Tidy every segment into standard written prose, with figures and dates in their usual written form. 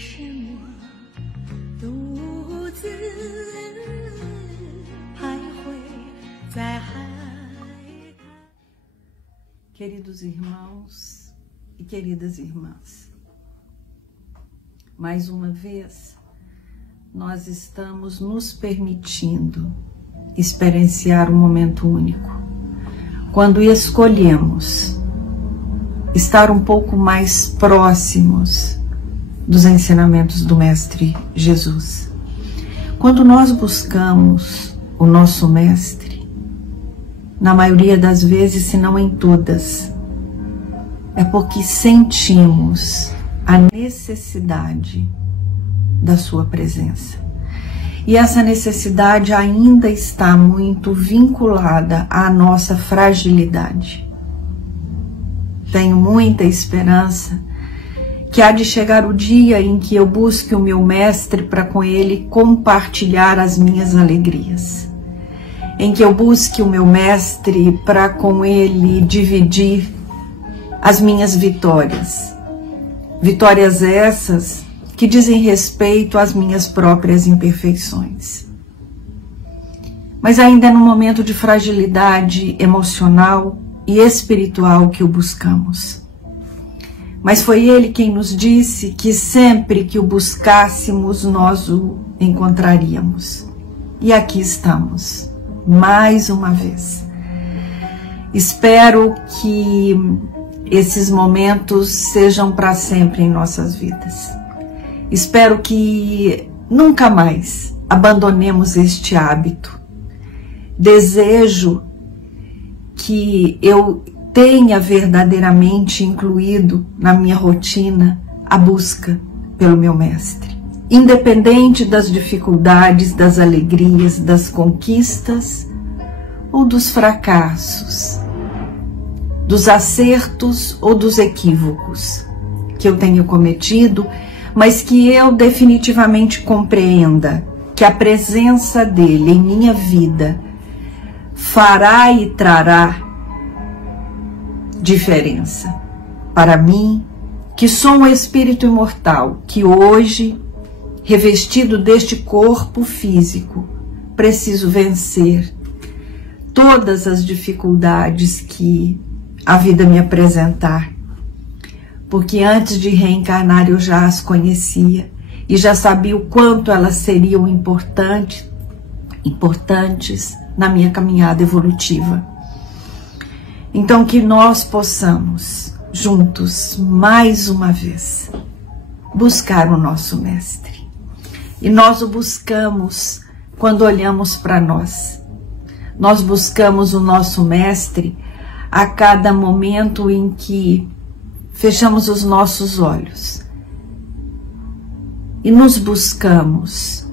什么独自徘徊在海滩。 Queridos irmãos e queridas irmãs, mais uma vez nós estamos nos permitindo experienciar um momento único, quando escolhemos estar um pouco mais próximos dos ensinamentos do Mestre Jesus. Quando nós buscamos o nosso Mestre, na maioria das vezes, se não em todas, é porque sentimos a necessidade da sua presença. E essa necessidade ainda está muito vinculada à nossa fragilidade. Tenho muita esperança que há de chegar o dia em que eu busque o meu Mestre para com ele compartilhar as minhas alegrias, em que eu busque o meu Mestre para com ele dividir as minhas vitórias. Vitórias essas que dizem respeito às minhas próprias imperfeições. Mas ainda é no momento de fragilidade emocional e espiritual que o buscamos. Mas foi ele quem nos disse que sempre que o buscássemos, nós o encontraríamos. E aqui estamos, mais uma vez. Espero que esses momentos sejam para sempre em nossas vidas. Espero que nunca mais abandonemos este hábito. Desejo que eu tenha verdadeiramente incluído na minha rotina a busca pelo meu Mestre. Independente das dificuldades, das alegrias, das conquistas ou dos fracassos, dos acertos ou dos equívocos que eu tenho cometido, mas que eu definitivamente compreenda que a presença dele em minha vida fará e trará diferença para mim, que sou um espírito imortal, que hoje, revestido deste corpo físico, preciso vencer todas as dificuldades que a vida me apresentar, porque antes de reencarnar eu já as conhecia e já sabia o quanto elas seriam importantes na minha caminhada evolutiva. Então que nós possamos, juntos, mais uma vez, buscar o nosso Mestre. E nós o buscamos quando olhamos para nós. Nós buscamos o nosso Mestre a cada momento em que fechamos os nossos olhos e nos buscamos.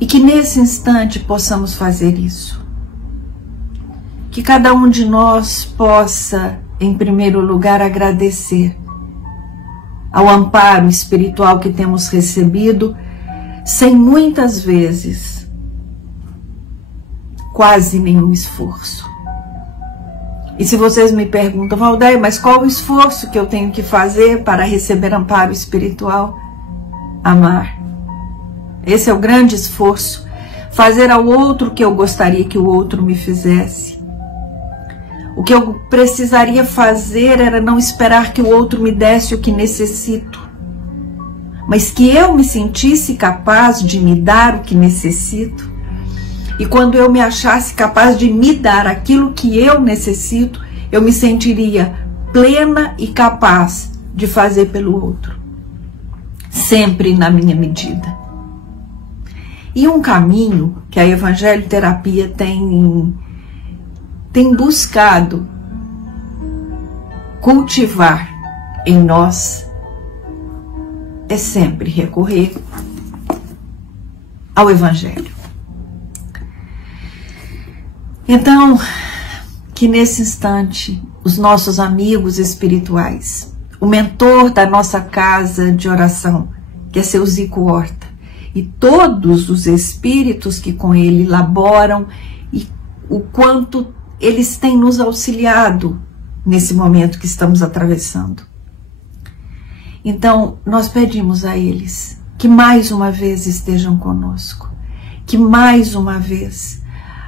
E que nesse instante possamos fazer isso. Que cada um de nós possa, em primeiro lugar, agradecer ao amparo espiritual que temos recebido, sem muitas vezes quase nenhum esforço. E se vocês me perguntam, Valdeia, mas qual o esforço que eu tenho que fazer para receber amparo espiritual? Amar. Esse é o grande esforço. Fazer ao outro o que eu gostaria que o outro me fizesse. O que eu precisaria fazer era não esperar que o outro me desse o que necessito, mas que eu me sentisse capaz de me dar o que necessito. E quando eu me achasse capaz de me dar aquilo que eu necessito, eu me sentiria plena e capaz de fazer pelo outro, sempre na minha medida. E um caminho que a Evangelho Terapia tem buscado cultivar em nós é sempre recorrer ao Evangelho. Então, que nesse instante, os nossos amigos espirituais, o mentor da nossa casa de oração, que é seu Zico Horta, e todos os espíritos que com ele laboram, e o quanto eles têm nos auxiliado nesse momento que estamos atravessando. Então, nós pedimos a eles que mais uma vez estejam conosco, que mais uma vez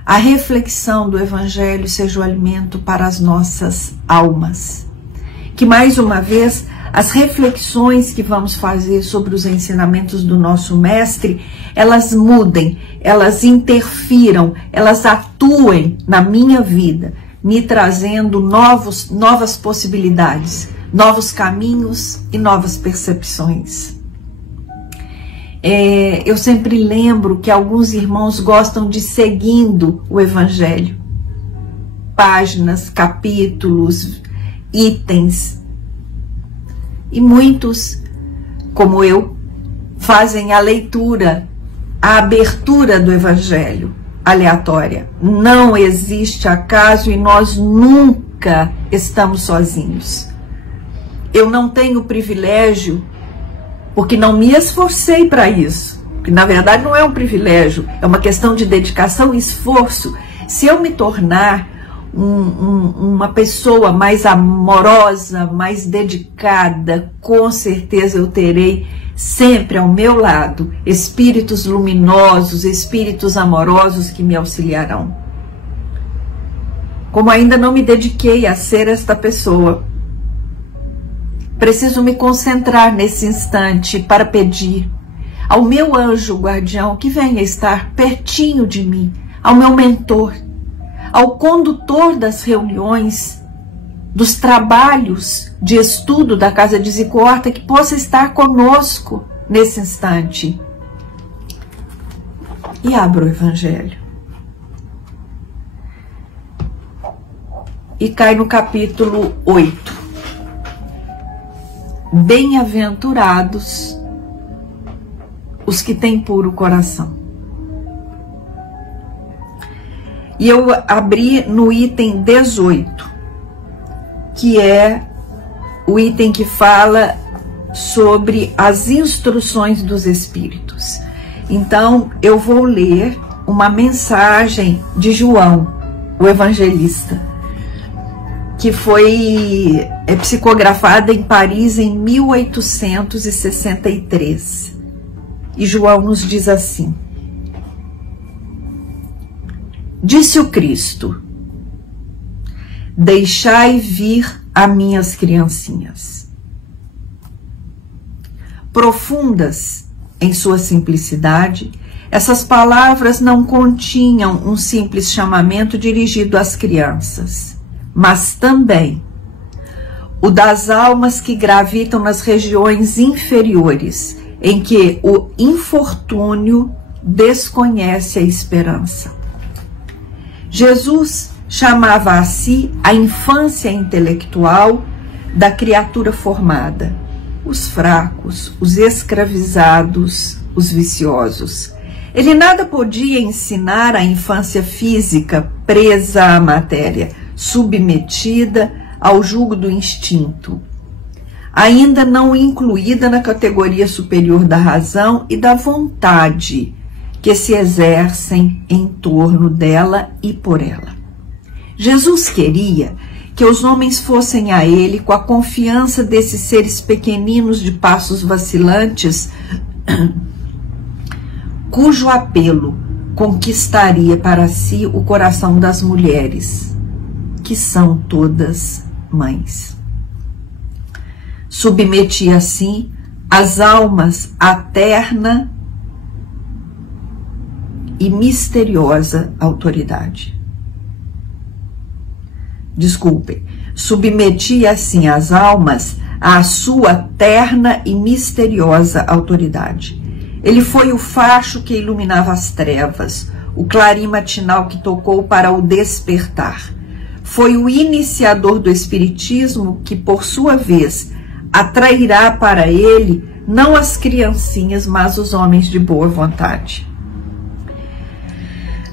a reflexão do Evangelho seja o alimento para as nossas almas, que mais uma vez as reflexões que vamos fazer sobre os ensinamentos do nosso Mestre, elas mudem, elas interfiram, elas atuem na minha vida, me trazendo novas possibilidades, novos caminhos e novas percepções. Eu sempre lembro que alguns irmãos gostam de seguindo o Evangelho, páginas, capítulos, itens, e muitos, como eu, fazem a leitura, a abertura do Evangelho aleatória. Não existe acaso e nós nunca estamos sozinhos. Eu não tenho privilégio porque não me esforcei para isso, que na verdade não é um privilégio, é uma questão de dedicação e esforço. Se eu me tornar uma pessoa mais amorosa, mais dedicada, com certeza eu terei sempre ao meu lado espíritos luminosos, espíritos amorosos que me auxiliarão. Como ainda não me dediquei a ser esta pessoa, preciso me concentrar nesse instante para pedir ao meu anjo guardião que venha estar pertinho de mim, ao meu mentor, ao condutor das reuniões, dos trabalhos de estudo da Casa de Zico Horta, que possa estar conosco nesse instante. E abro o Evangelho. E cai no capítulo 8. Bem-aventurados os que têm puro coração. E eu abri no item 18, que é o item que fala sobre as instruções dos Espíritos. Então, eu vou ler uma mensagem de João, o evangelista, que foi psicografada em Paris em 1863. E João nos diz assim: disse o Cristo: deixai vir a minhas criancinhas. Profundas em sua simplicidade, essas palavras não continham um simples chamamento dirigido às crianças, mas também o das almas que gravitam nas regiões inferiores, em que o infortúnio desconhece a esperança. Jesus chamava a si a infância intelectual da criatura formada, os fracos, os escravizados, os viciosos. Ele nada podia ensinar à infância física presa à matéria, submetida ao jugo do instinto, ainda não incluída na categoria superior da razão e da vontade que se exercem em torno dela e por ela. Jesus queria que os homens fossem a ele com a confiança desses seres pequeninos de passos vacilantes, cujo apelo conquistaria para si o coração das mulheres, que são todas mães. Submetia assim as almas à terna e misteriosa autoridade. Desculpem, submetia assim as almas à sua terna e misteriosa autoridade. Ele foi o facho que iluminava as trevas, o clarim matinal que tocou para o despertar. Foi o iniciador do espiritismo que, por sua vez, atrairá para ele não as criancinhas, mas os homens de boa vontade.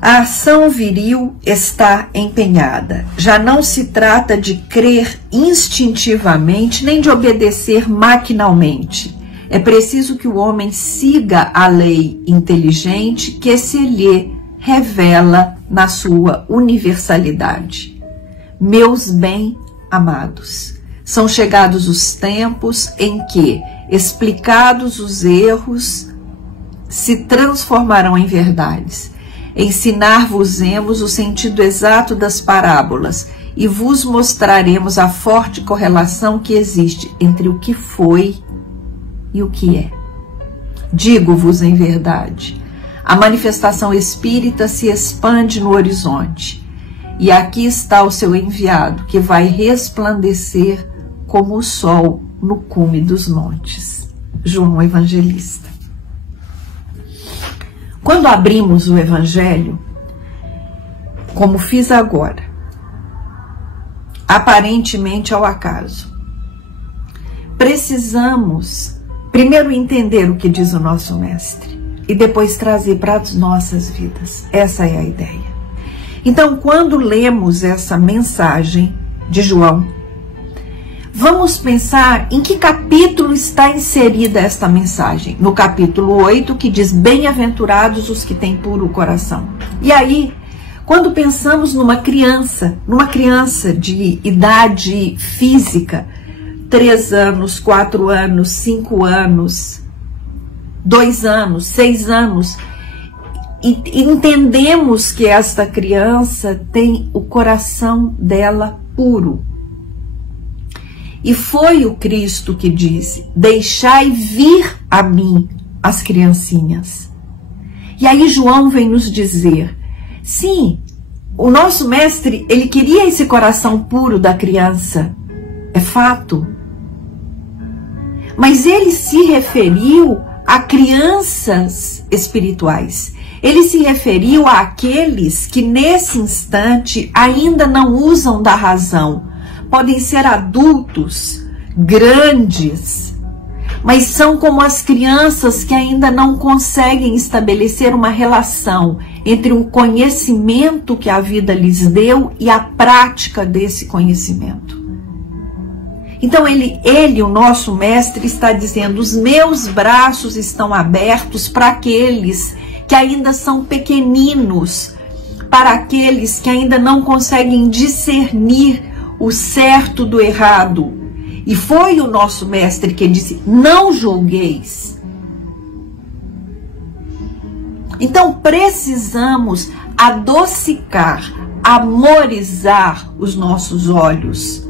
A ação viril está empenhada. Já não se trata de crer instintivamente, nem de obedecer maquinalmente. É preciso que o homem siga a lei inteligente que se lhe revela na sua universalidade. Meus bem amados, São chegados os tempos em que, explicados os erros, se transformarão em verdades. Ensinar-vos-emos o sentido exato das parábolas e vos mostraremos a forte correlação que existe entre o que foi e o que é. Digo-vos em verdade, a manifestação espírita se expande no horizonte, e aqui está o seu enviado, que vai resplandecer como o sol no cume dos montes. João Evangelista. Quando abrimos o Evangelho, como fiz agora, aparentemente ao acaso, precisamos primeiro entender o que diz o nosso mestre e depois trazer para as nossas vidas. Essa é a ideia. Então, quando lemos essa mensagem de João, vamos pensar em que capítulo está inserida esta mensagem. No capítulo 8, que diz: bem-aventurados os que têm puro coração. E aí, quando pensamos numa criança de idade física, 3 anos, 4 anos, 5 anos, 2 anos, 6 anos, e entendemos que esta criança tem o coração dela puro. E foi o Cristo que disse: deixai vir a mim as criancinhas. E aí João vem nos dizer, sim, o nosso mestre, ele queria esse coração puro da criança, é fato. Mas ele se referiu a crianças espirituais. Ele se referiu àqueles que nesse instante ainda não usam da razão. Podem ser adultos, grandes, mas são como as crianças que ainda não conseguem estabelecer uma relação entre o conhecimento que a vida lhes deu e a prática desse conhecimento. Então ele, o nosso mestre, está dizendo: os meus braços estão abertos para aqueles que ainda são pequeninos, para aqueles que ainda não conseguem discernir o certo do errado. E foi o nosso mestre que disse: não julgueis. Então precisamos adocicar, amorizar os nossos olhos.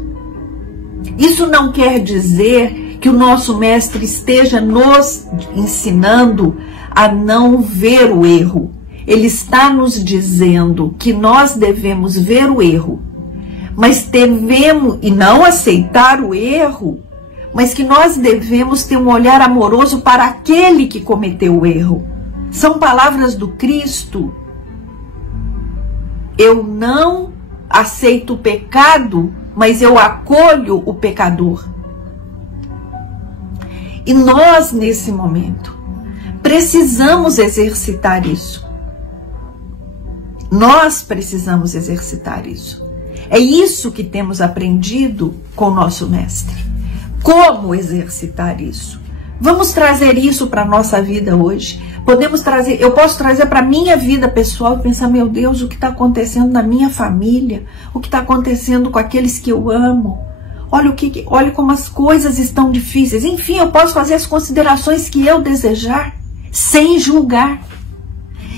Isso não quer dizer que o nosso mestre esteja nos ensinando a não ver o erro. Ele está nos dizendo que nós devemos ver o erro, mas devemos, e não aceitar o erro, mas que nós devemos ter um olhar amoroso para aquele que cometeu o erro. São palavras do Cristo. Eu não aceito o pecado, mas eu acolho o pecador. E nós, nesse momento, precisamos exercitar isso. Nós precisamos exercitar isso. É isso que temos aprendido com o nosso mestre. Como exercitar isso? Vamos trazer isso para a nossa vida hoje. Eu posso trazer para a minha vida pessoal e pensar: meu Deus, o que está acontecendo na minha família? O que está acontecendo com aqueles que eu amo? Olha como as coisas estão difíceis. Enfim, eu posso fazer as considerações que eu desejar, sem julgar.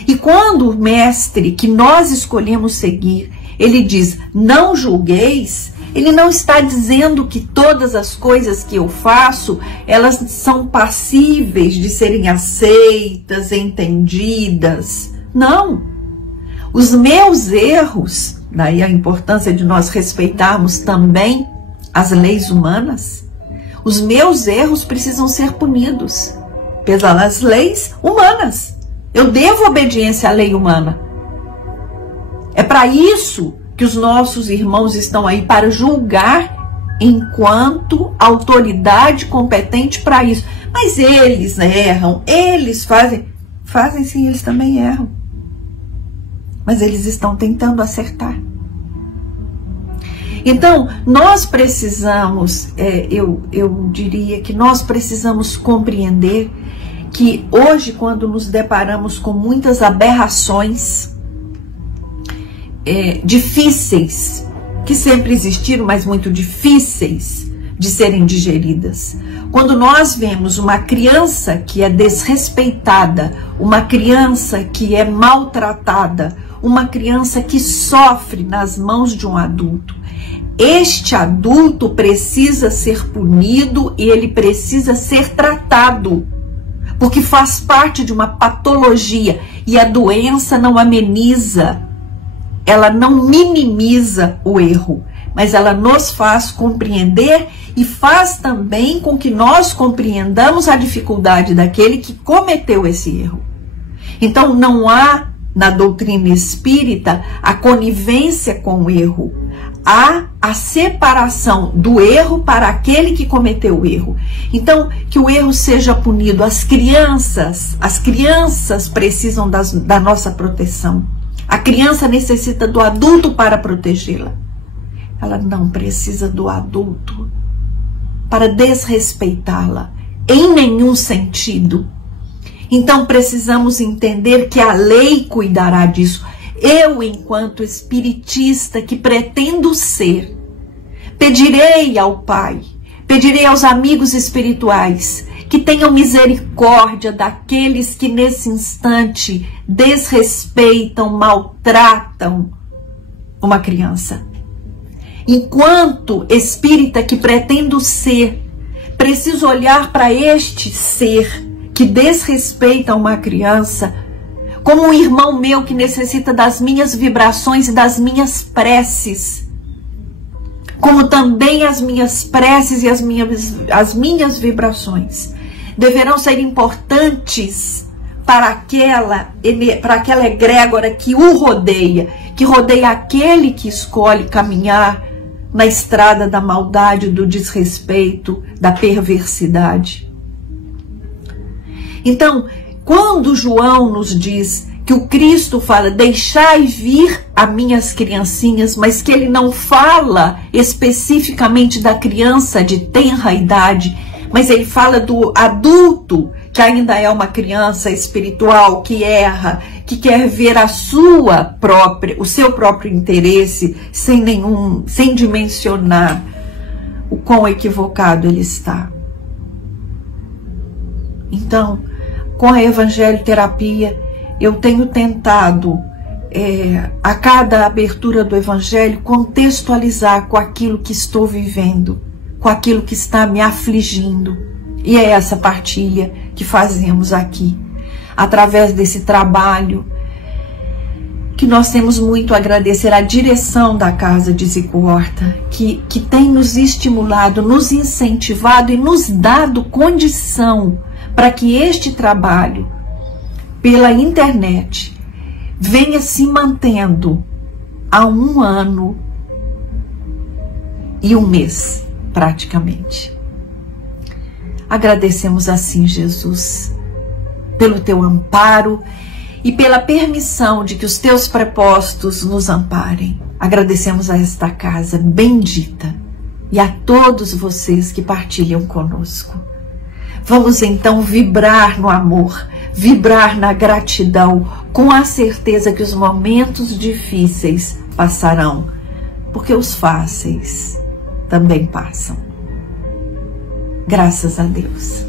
E quando o mestre que nós escolhemos seguir, ele diz: não julgueis, ele não está dizendo que todas as coisas que eu faço, elas são passíveis de serem aceitas, entendidas. Não. Os meus erros, daí a importância de nós respeitarmos também as leis humanas, os meus erros precisam ser punidos pelas leis humanas. Eu devo obediência à lei humana. É para isso que os nossos irmãos estão aí, para julgar enquanto autoridade competente para isso. Mas eles erram, eles fazem sim, eles também erram. Mas eles estão tentando acertar. Então, nós precisamos, eu diria que nós precisamos compreender que hoje, quando nos deparamos com muitas aberrações difíceis, que sempre existiram, mas muito difíceis de serem digeridas. Quando nós vemos uma criança que é desrespeitada, uma criança que é maltratada, uma criança que sofre nas mãos de um adulto, este adulto precisa ser punido e ele precisa ser tratado, porque faz parte de uma patologia e a doença não ameniza, ela não minimiza o erro, mas ela nos faz compreender e faz também com que nós compreendamos a dificuldade daquele que cometeu esse erro. Então não há na doutrina espírita a conivência com o erro, há a separação do erro para aquele que cometeu o erro. Então, que o erro seja punido. As crianças precisam da nossa proteção. A criança necessita do adulto para protegê-la. Ela não precisa do adulto para desrespeitá-la, em nenhum sentido. Então precisamos entender que a lei cuidará disso. Eu, enquanto espiritista que pretendo ser, pedirei ao Pai, pedirei aos amigos espirituais que tenham misericórdia daqueles que nesse instante desrespeitam, maltratam uma criança. Enquanto espírita que pretendo ser, preciso olhar para este ser que desrespeita uma criança como um irmão meu que necessita das minhas vibrações e das minhas preces, como também as minhas preces e as minhas vibrações deverão ser importantes para aquela egrégora que o rodeia, que rodeia aquele que escolhe caminhar na estrada da maldade, do desrespeito, da perversidade. Então, quando João nos diz que o Cristo fala, deixai vir a minhas criancinhas, mas que ele não fala especificamente da criança de tenra idade, mas ele fala do adulto, que ainda é uma criança espiritual, que erra, que quer ver o seu próprio interesse, sem dimensionar o quão equivocado ele está. Então, com a Evangelho Terapia, eu tenho tentado, a cada abertura do Evangelho, contextualizar com aquilo que estou vivendo, com aquilo que está me afligindo. E é essa partilha que fazemos aqui, através desse trabalho, que nós temos muito a agradecer à direção da Casa de Zico Horta, que tem nos estimulado, nos incentivado e nos dado condição para que este trabalho, pela internet, venha se mantendo há 1 ano e 1 mês, praticamente. Agradecemos assim, Jesus, pelo teu amparo e pela permissão de que os teus prepostos nos amparem. Agradecemos a esta casa bendita e a todos vocês que partilham conosco. Vamos então vibrar no amor, vibrar na gratidão, com a certeza que os momentos difíceis passarão, porque os fáceis também passam. Graças a Deus.